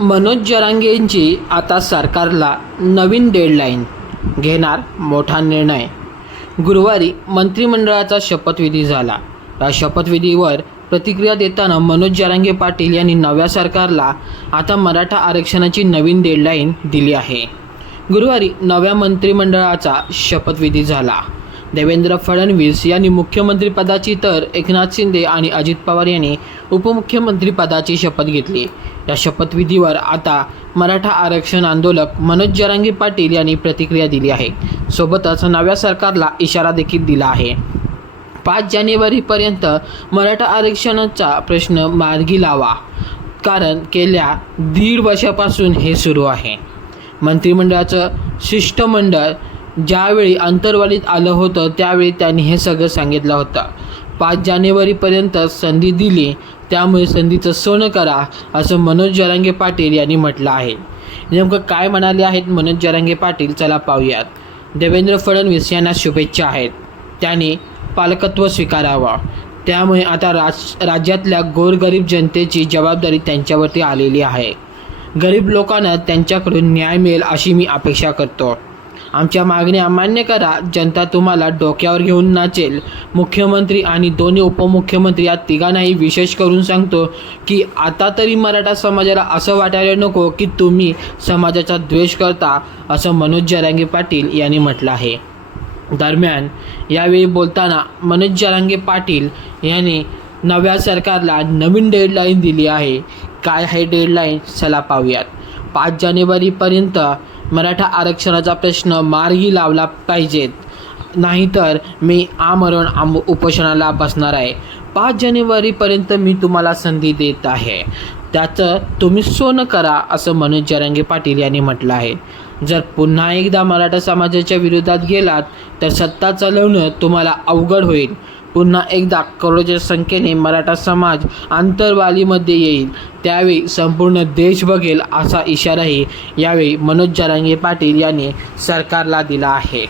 मनोज जरांगेंची आता सरकारला नवीन डेडलाईन, घेणार मोठा निर्णय। गुरुवारी मंत्रिमंडळाचा शपथविधी झाला। या शपथविधीवर प्रतिक्रिया देताना मनोज जरांगे पाटील यांनी नव्या सरकारला आता मराठा आरक्षणाची नवीन डेडलाईन दिली आहे। गुरुवारी नव्या मंत्रिमंडळाचा शपथविधी झाला। देवेंद्र फडणवीस यांनी मुख्यमंत्रीपदाची तर एकनाथ शिंदे आणि अजित पवार यांनी उपमुख्यमंत्रीपदाची शपथ घेतली। या शपथविधीवर आता मराठा आरक्षण आंदोलक मनोज जरांगे पाटील यांनी प्रतिक्रिया दिली आहे। सोबतच नव्या सरकारला इशारा देखील दिला आहे। 5 जानेवारीपर्यंत मराठा आरक्षणाचा प्रश्न मार्गी लावा, कारण गेल्या 1.5 वर्षापासून हे सुरू आहे। मंत्रिमंडळाचं शिष्टमंडळ ज्यावेळी अंतर्वालीत आलं होतं त्यावेळी त्यांनी हे सगळं सांगितलं होतं। 5 जानेवारीपर्यंत संधी दिली, त्यामुळे संधीचं सोनं करा, असं मनोज जरांगे पाटील यांनी म्हटलं आहे। नेमकं काय म्हणाले आहेत मनोज जरांगे पाटील, चला पाहूयात। देवेंद्र फडणवीस यांना शुभेच्छा आहेत। त्यांनी पालकत्व स्वीकारावं, त्यामुळे आता राज्यातल्या गोरगरीब जनतेची जबाबदारी त्यांच्यावरती आलेली आहे। गरीब लोकांना त्यांच्याकडून न्याय मिळेल अशी मी अपेक्षा करतो। आमच्या मागण्या मान्य करा, जनता तुम्हाला डोक्यावर घेऊन नाचेल। मुख्यमंत्री आणि दोन्ही उपमुख्यमंत्री या तिघांनाही विशेष करून सांगतो की आता तरी मराठा समाजाला असं वाटायला नको की तुम्ही समाजाचा द्वेष करता, असं मनोज जरांगे पाटील यांनी म्हटलं आहे। दरम्यान यावेळी बोलताना मनोज जरांगे पाटील यांनी नव्या सरकारला नवीन डेडलाईन दिली आहे। काय आहे डेडलाईन, चला पाहूयात। 5 जानेवारीपर्यंत मराठा आरक्षणाचा प्रश्न मार्गी लावला पाहिजेत, नाहीतर मी आमरण उपोषणाला बसणार आहे। 5 जानेवारीपर्यंत मी तुम्हाला संधी देत आहे, त्याचं तुम्ही सोनं करा, असं मनोज जरांगे पाटील यांनी म्हटलं आहे। जर पुन्हा एकदा मराठा समाजाच्या विरोधात गेलात तर सत्ता चालवणं तुम्हाला अवघड होईल। पुन्हा एकदा करोडोच्या संख्येने मराठा समाज अंतर्वालीमध्ये येईल, त्यावेळी संपूर्ण देश बघेल, असा इशाराही यावेळी मनोज जरांगे पाटील यांनी सरकारला दिला आहे।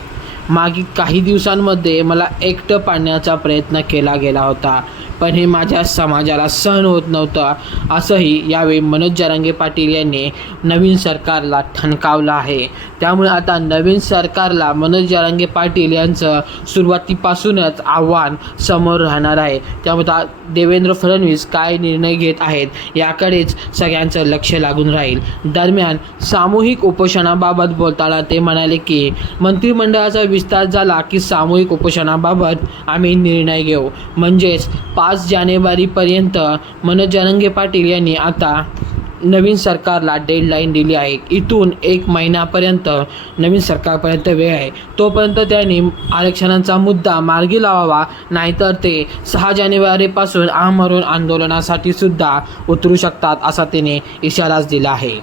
मागील काही दिवसांमध्ये मला एकटं पाडण्याचा प्रयत्न केला गेला होता, पण हे माझ्या समाजाला सहन होत नव्हतं, असंही यावेळी मनोज जरांगे पाटील यांनी नवीन सरकारला ठणकावलं आहे। त्यामुळे आता नवीन सरकारला मनोज जरांगे पाटील यांचं सुरुवातीपासूनच आव्हान समोर राहणार आहे। त्यामुळे देवेंद्र फडणवीस काय निर्णय घेत आहेत याकडेच सगळ्यांचं लक्ष लागून राहील। दरम्यान सामूहिक उपोषणाबाबत बोलताना ते म्हणाले की मंत्रिमंडळाचा विस्तार झाला की सामूहिक उपोषणाबाबत आम्ही निर्णय घेऊ। म्हणजेच 5 जानेवारीपर्यंत मनोज जरांगे पाटील यांनी आता नवीन सरकारला डेडलाईन दिली आहे। इथून 1 महिन्यापर्यंत नवीन सरकारपर्यंत वेळ आहे, तोपर्यंत त्यांनी आरक्षणाचा मुद्दा मार्गी लावावा, नाहीतर ते 6 जानेवारीपासून आमरण आंदोलनासाठी सुद्धा उतरू शकतात, असा त्याने इशाराच दिला आहे।